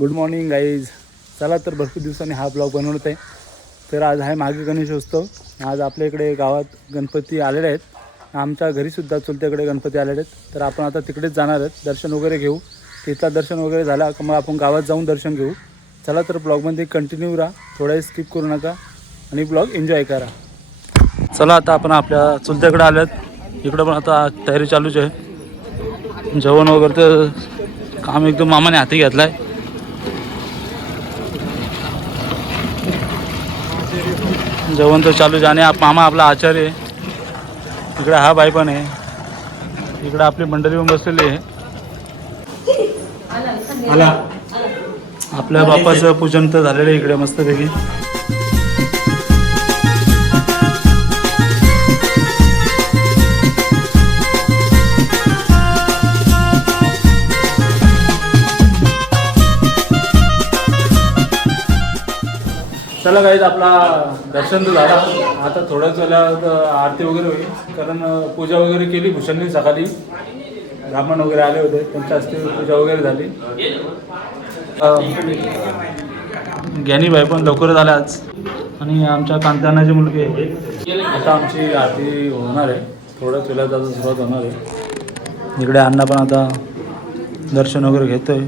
Good morning guys. चला तर भरपूर दिवसांनी हा ब्लॉग बनवत आहे. तर आज आहे माघी गणेशोत्सव. आज आपल्या इकडे गावात गणपती आलेले आहेत. आमच्या घरीसुद्धा चुलत्याकडे गणपती आलेले आहेत. तर आपण आता तिकडेच जाणार आहेत, दर्शन वगैरे घेऊ. तिथलं दर्शन वगैरे झाला का मग आपण गावात जाऊन दर्शन घेऊ. चला तर ब्लॉगमध्ये कंटिन्यू राहा, थोडाही स्किप करू नका आणि ब्लॉग एन्जॉय करा. चला आता आपण आपल्या चुलत्याकडे आलो आहेत. इकडं पण आता तयारी चालूच आहे. जेवण वगैरे तर काम एकदम मामाने हाती घेतलं आहे. जेवण तर चालूच आणि मामा आपला आचार्य आहे. इकडे हा बाई पण आहे. इकडे आपली मंडळी पण बसलेली आहे. आपल्या बाप्पाचं पूजन तर झालेलं आहे इकडे मस्तपैकी. चला गाईज, आपला दर्शन तर झाला. आता थोड्याच वेळात आरती वगैरे होईल, कारण पूजा वगैरे केली भूषणनी. सकाळी ब्राह्मण वगैरे आले होते, त्यांच्या हस्ते पूजा वगैरे झाली. ज्ञानीबाई पण लवकरच आले आज. आणि आमच्या कांतानाची मुलगी आहे. आता आमची आरती होणार आहे, थोड्याच वेळात आता सुरुवात होणार आहे. इकडे अण्णा पण आता दर्शन वगैरे घेतोय.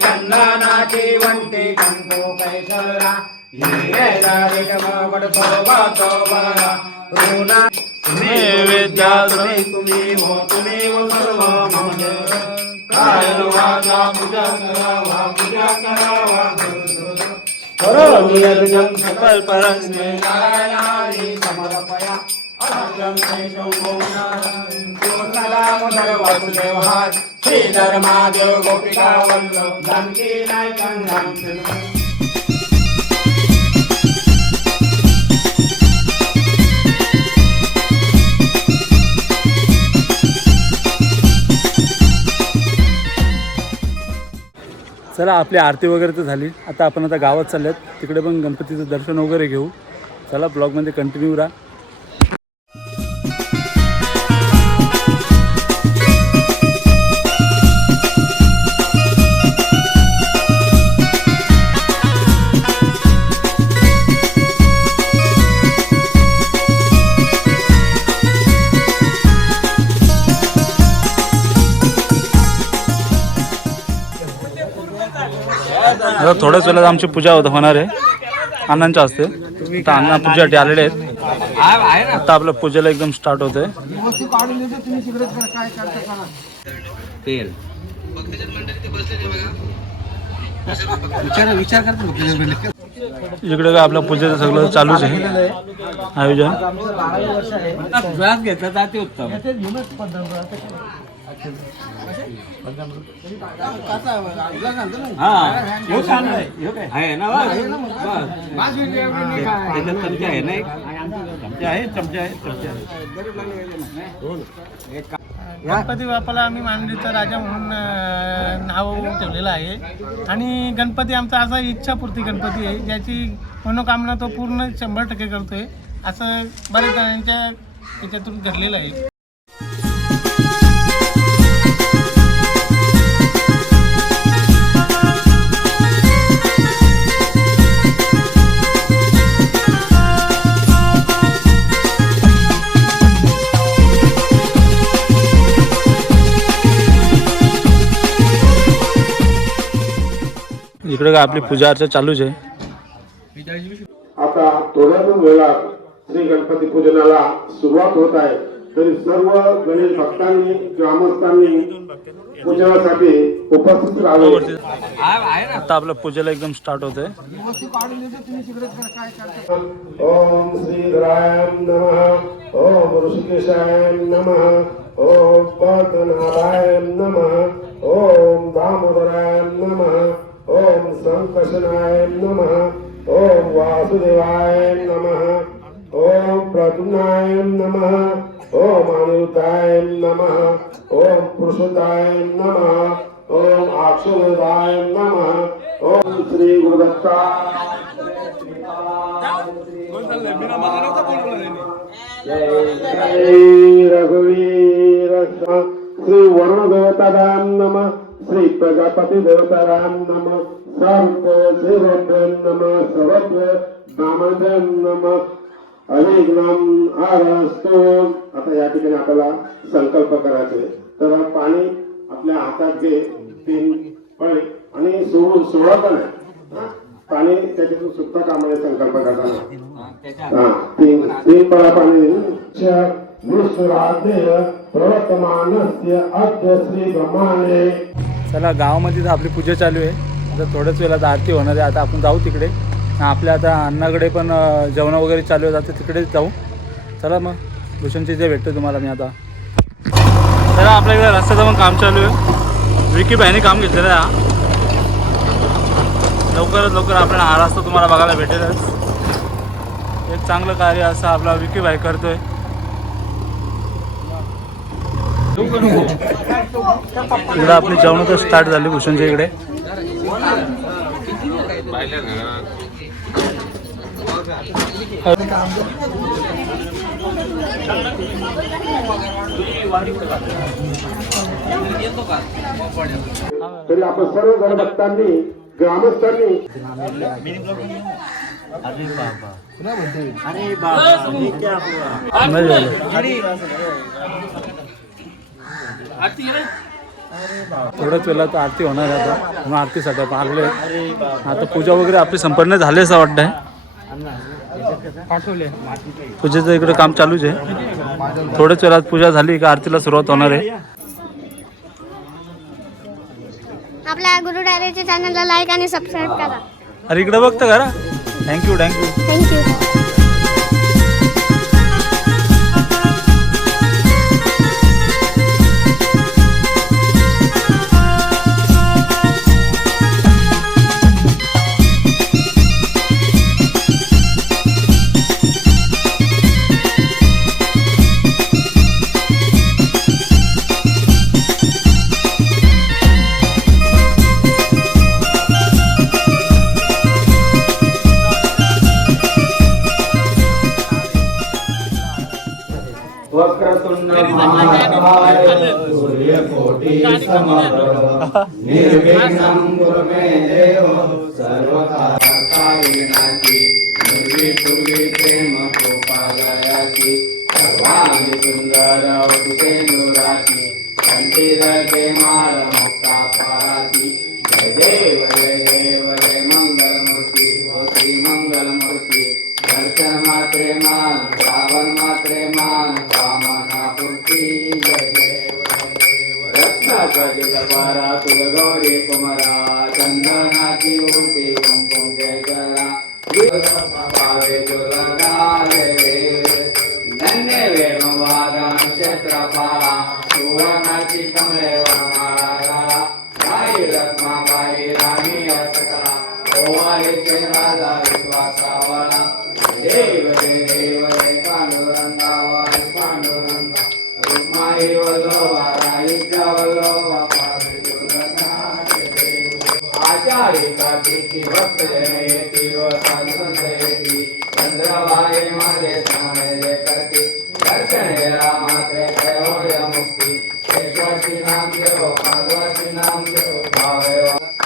चंदनाची वंटी कंको कैसरा नैवेद्या तुम्ही हो सर्व मम काय वाचा पूजा करावा करोमीयज्ञं सकल्परस्मै नारायणाय समर्पया अहं पूर्णदामोदर वासुदेव श्रीधर महादेव गोपिका वल्लभ जानकी नायकं रामचंद्र. चला, आपली आरती वगैरे तर झाली. आता आपण आता गावात चालल्यात, तिकडे पण गणपतीचं दर्शन वगैरे घेऊ. चला, ब्लॉगमध्ये कंटिन्यू राहा. आता थोड्याच वेळात आमची पूजा होणार आहे अण्णांच्या हस्ते. आता अण्णा पूजेसाठी आलेले आहेत. आता आपल्या पूजेला एकदम स्टार्ट होत आहे. इकडे काय आपल्या पूजेचं सगळं चालूच आहे आयोजन. गणपती बाप्पाला आम्ही मांडलीचा राजा म्हणून नाव ठेवलेलं आहे. आणि गणपती आमचा असा इच्छापूर्ती गणपती आहे, ज्याची मनोकामना तो पूर्ण 100% करतोय, असं बऱ्याच जणांच्या याच्यातून घडलेलं आहे. इकडे काय आपली पूजा अर्चा चालूच आहे. आता थोड्याच वेळात श्री गणपती पूजनाला सुरुवात होत आहे. तरी सर्व गणेश भक्तांनी ग्रामस्थांनी पूजनासाठी उपस्थित राहावे. आता आपलं पूजेला एकदम स्टार्ट होतंय. ओम श्रीधराय नमः. ओम ऋषिकेशाय नमः. ओम पद्मनाभाय नमः. ओम दामोदराय नमः. ओम संकर्षणाय नमः. ओम वासुदेवाय नमः. ओम प्रद्युम्नाय नमः. ओम अनिरुद्धाय नमः. ओम पुरुषोत्ताय नमः. ओम अक्षोदाय नमः. ओम श्री गुरुदत्ता. जय रघुवीर श्री वरुण देवतारां नमः. श्री प्रजापति देवतारां नमः. सर्व देवतां नमः. सर्व ब्राह्मणां नमः. अभिग्रम आरस्तो. आता या ठिकाणी आपल्याला संकल्प करायचे. तर पाणी आपल्या हातात घे. 3 पळे आणि 16 पण आहे. पाणी त्याच्यातून सुद्धा कामाने संकल्प करताना 3 पळा पाणी. विश्वराध्य प्रवर्तमानस्य अद्य श्री ब्रह्मांडे. चला गावामध्ये तर आपली पूजा चालू आहे. आता थोड्याच वेळात आरती होणार आहे. आता आपण जाऊ तिकडे. आपल्या आता अण्णाकडे पण जेवण वगैरे चालू आहे. आता तिकडेच जाऊ. चला मग भूषणची इथे भेटतो तुम्हाला मी आता. चला आपल्या इकडे रस्त्याचं पण काम चालू आहे. विकी भाईने काम घेतलेलं आहे. लवकरात लवकर आपल्याला हा रस्ता तुम्हाला बघायला भेटेलच. एक चांगलं कार्य असं आपला विकी भाई करतोय. इकडे आपली जेवण तर स्टार्ट झाली भूषणच्या इकडे. तरी आपण सर्व गणभक्तांनी ग्रामस्थांनी थोड्याच वेळात आरती होणार आहे. आता मग आरतीसाठी आपण आलेलो आहे. आता पूजा वगैरे आपली संपन्न झाली असं वाटतंय. पूजेचं इकडे काम चालूच आहे. थोड्याच वेळात पूजा झाली का आरतीला सुरुवात होणार आहे. आपल्या गुरु डायरीच्या चॅनलला लाईक आणि सबस्क्राईब करा. अरे इकडे बघतं का. Thank you thank you. वक्रतुंड महाकाय सूर्यकोटि समप्रभ निर्विघ्नं कुरु मे देव सर्वकार्यविनाशि निर्विघ्नं प्रेम कृपालयाचि सर्वांगी सुंदर उदिते नुराचि कंठी धरते माळ मुक्ता पाराचि. जय देव जय देव जय मंगलमूर्ती ओ श्री मंगलमूर्ती. दर्शन मात्रे मान श्रावण मात्रे मान कामना पूर्ती. जय देव रत्नाकटिल पारा तुझ गौरी कुमारा चंदनाची उलटी कुंकुम केशरा पावे तुलगाले धन्य वेम वादा क्षेत्रपाला सुवर्णाची कमळे वनमाला गाई रत्ना गाई राणी सकला ओवाळीचे राजा विश्वासावाला. देव रे देव रे पांडुरंगा वारी पांडुरंगा रुक्माई वल्लभा राईच्या वल्लभा पावे तुलगा. आचारी कार्तिकी भक्त जयती व साधुसंत येती चंद्रभागे माझे समये करते. दर्शनेला मात्रे त्रयोदय मुक्ती. केशवाची नाम देव माधवाची नाम देव भावे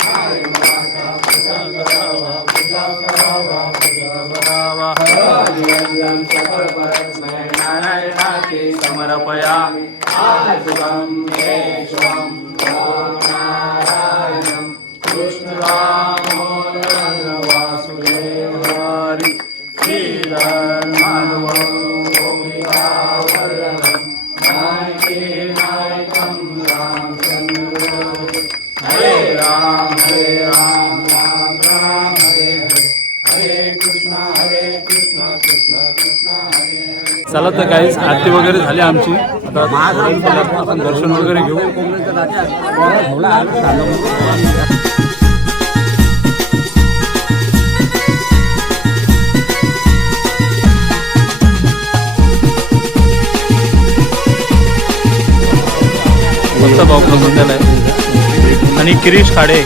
हरी मुलांचा पूजा करावा पूजा करावा पूजा करावा. हरियं सकल परस्मै नारायणाचे समर्पयामि. आजुगं केशवं नारायणं कृष्णरामोदरं वासुदेव हरि. श्रीधर्मानुवं गोपिकावल्लभं नायके नायकं रामचन्द्रं कृष्ण कृष्ण कृष्ण हरे हरे. चला तर काहीच आरती वगैरे झाली आमची. आता आपण दर्शन वगैरे घेऊ. फक्त भाऊ प्रसंगाला आहे आणि किरीश खाडे.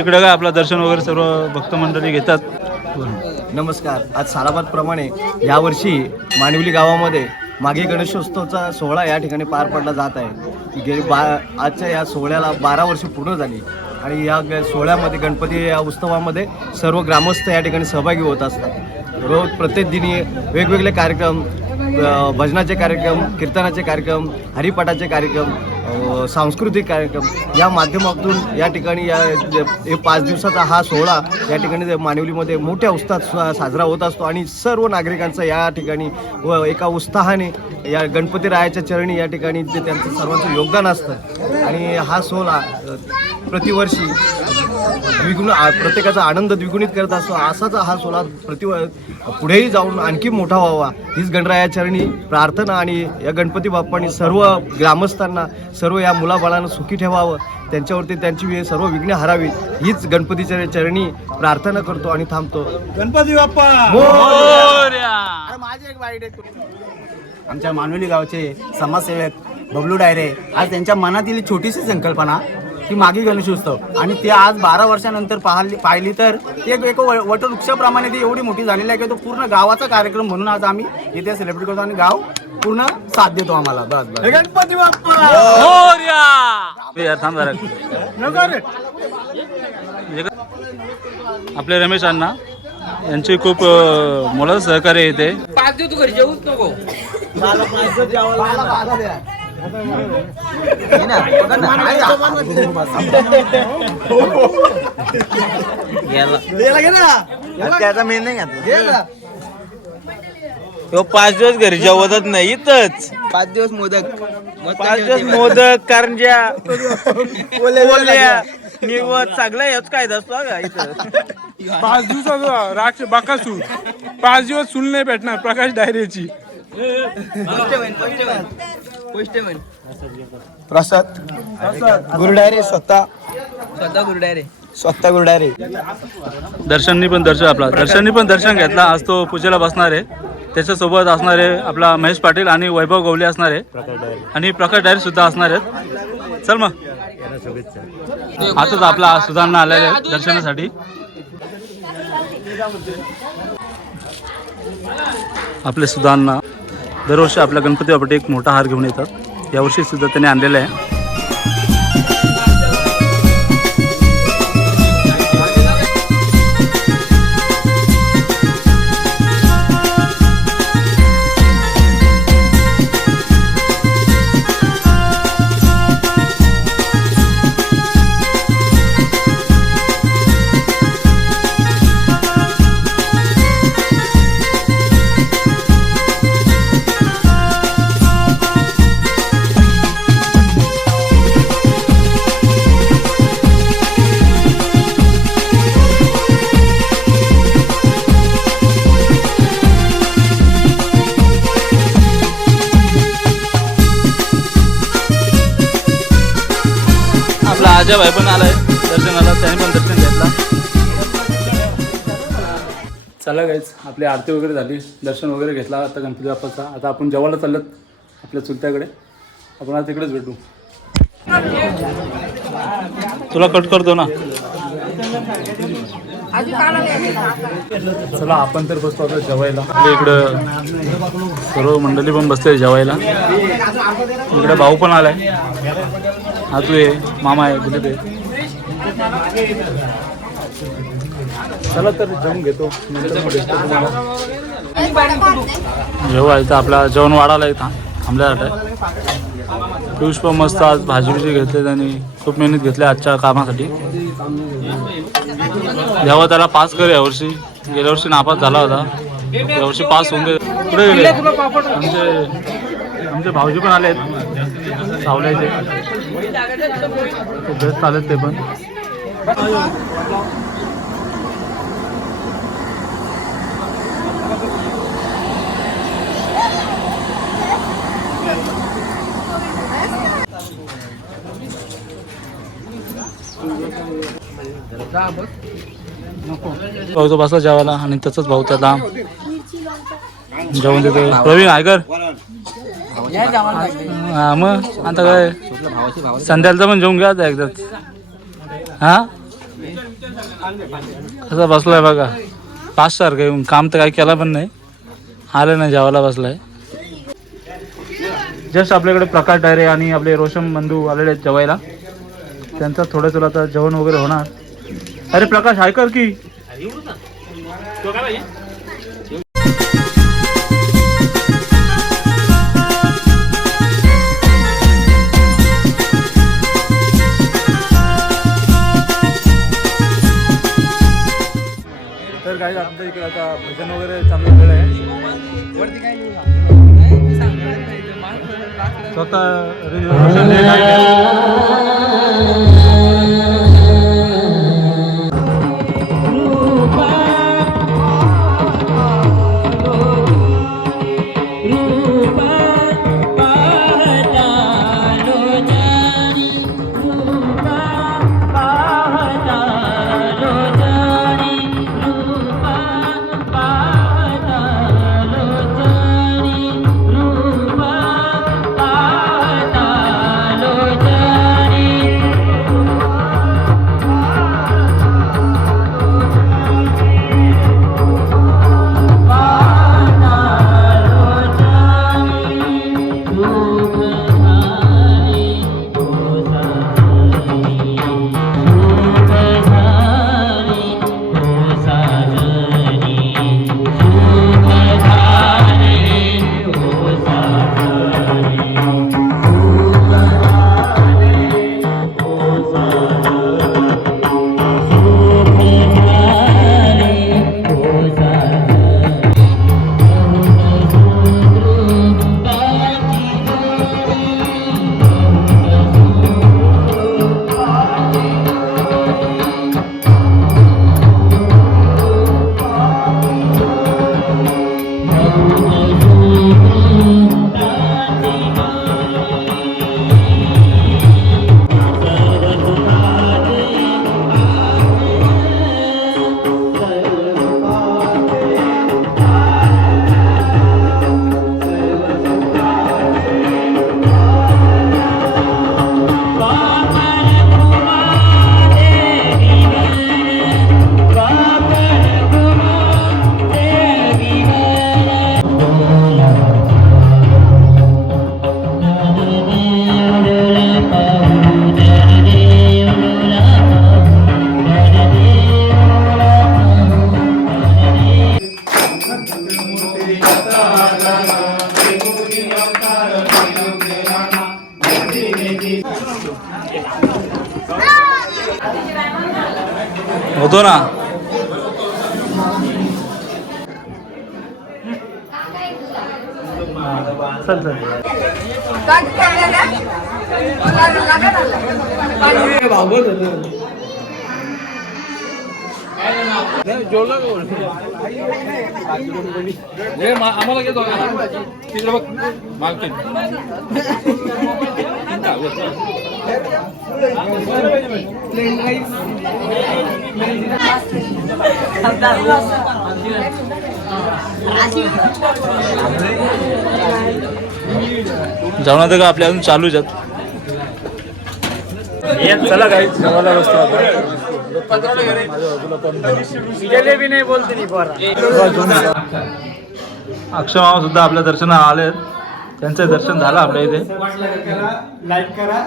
इकडे काय आपलं दर्शन वगैरे सर्व भक्त मंडळी घेतात. नमस्कार. आज सालाबादप्रमाणे यावर्षी मानिवली गावामध्ये मागे गणेशोत्सवचा सोहळा या ठिकाणी पार पडला जात आहे. आजच्या या सोहळ्याला 12 वर्षे पूर्ण झाली आणि या सोहळ्यामध्ये गणपती या उत्सवामध्ये सर्व ग्रामस्थ या ठिकाणी सहभागी होत असतात. रोज प्रत्येक दिनी वेगवेगळे कार्यक्रम, भजनाचे कार्यक्रम, कीर्तनाचे कार्यक्रम, हरिपाठाचे कार्यक्रम, सांस्कृतिक कार्यक्रम या माध्यमातून या ठिकाणी हे 5 दिवसाचा हा सोहळा या ठिकाणी मानिवलीमध्ये मोठ्या उत्साहात साजरा होत असतो आणि सर्व नागरिकांचं या ठिकाणी व एका उत्साहाने या गणपतीरायाच्या चरणी या ठिकाणी जे त्यांचं सर्वांचं योगदान असतं आणि हा सोहळा प्रतिवर्षी प्रत्येकाचा आनंद द्विगुणित करत असतो. असाच हा सोहळा पुढेही जाऊन आणखी मोठा व्हावा हीच गणराया चरणी प्रार्थना आणि या गणपती बाप्पांनी सर्व ग्रामस्थांना, सर्व या मुलाबाळांना सुखी ठेवावं, त्यांच्यावरती त्यांची सर्व विघ्ने हरावी हीच गणपतीच्या चरणी प्रार्थना करतो आणि थांबतो. गणपती बाप्पा. माझे एक वाईट आमच्या मानवली गावचे समाजसेवक बबलू डायरे आज त्यांच्या मनातील छोटीशी संकल्पना की मागे गणेशोत्सव आणि ते आज 12 वर्षानंतर पाहिली तर ते एक वटवृक्षाप्रमाणे ती एवढी मोठी झालेली आहे की तो पूर्ण गावाचा कार्यक्रम म्हणून आज आम्ही इथे सेलिब्रेट करतो आणि गाव पूर्ण साथ देतो आम्हाला. बस बस. गणपती बाप्पा. आपले रमेश अण्णा यांचे खूप मोलाचं सहकार्य येते. 5 दिवस तू घरी जेवूच नको. त्याचा मेन नाही घातला. 5 दिवस घरी जेवतच नाही इथंच. 5 दिवस मोदक 5 दिवस मोदक करंज्या पोळ्या निवत सगळं हेच काय असतो का इथं. 5 दिवसाचा राक्ष बाकासूर 5 दिवस सुल नाही भेटणार प्रकाश डायरेची. प्रसाद गुरुडायरे स्वतः गुरुडायरे. दर्शननी पण दर्शन घेतला. आज तो पूजेला बसणार आहे. त्याच्यासोबत असणार आहे आपला महेश पाटील आणि वैभव गवले असणार आहे आणि प्रकाश डायरे सुद्धा असणार आहेत. चल मग आताच आपला सुधारणा आलेला आहे दर्शनासाठी. आपले सुधारणा दरवर्षी आपल्या गणपती बाप्पासाठी एक मोठा हार घेऊन येतात. यावर्षी सुद्धा त्याने आणलेला आहे. राजा भाई पण आलाय दर्शनाला, त्याने पण दर्शन घेतला. चला गाईच, आपली आरती वगैरे झाली, दर्शन वगैरे घेतला आता गणपती बाप्पाचा. आता आपण जेवायला चालत आपल्या चुलत्याकडे. आपण आज तिकडेच भेटू. तुला कट करतो ना. चला आपण तर बसतो आता जेवायला. आपल्या इकडं सर्व मंडळी पण बसते जेवायला. इकडे भाऊ पण आलाय, आजू आहे, मामा आहे, गुलाब आहे. चला तर जेवून घेतो. जेवायचं आपला जेवण वाढायला इथं थांबल्यासाठी. पियुष पण मस्त आज भाजी बिजी घेतली, त्यांनी खूप मेहनत घेतली आजच्या कामासाठी. जेव्हा त्याला पास कर यावर्षी, गेल्या वर्षी नापास झाला होता. यावर्षी पास होऊन पुढे गेले आमचे भाऊजी पण आले आहेत सावल्याचे बेस्ट आलेत ते पण. भाऊ तो बसला जेवायला आणि त्याचाच भाऊ त्याला जेवण देतो. प्रवीण ऐकर हा मग आता काय संध्याकाळचं पण जेवून घ्या एकदाच. हा कसा बसलाय बघा पाच सारखं येऊन काम तर काही केला पण नाही आलं नाही जेवायला बसलाय. जस्ट आपल्याकडे प्रकाश डायरे आणि आपले रोशन बंधू आलेले आहेत जेवायला. त्यांचं थोडं तुला आता जेवण वगैरे होणार. अरे प्रकाश ऐकर की तर काही आमच्या इकडे आता भजन वगैरे चालू झालेलं आहे. स्वतः रोशन होतो ना. चल चल आम्हाला घेतो तिकडे बघ मागते जेवणात का आपल्या अजून चालूच आहेत. चला काही जेवायला बसतो अक्षय मामा सुद्धा आपल्या दर्शनाला आले. त्यांचं दर्शन झालं आपल्या इथे. लाईक करा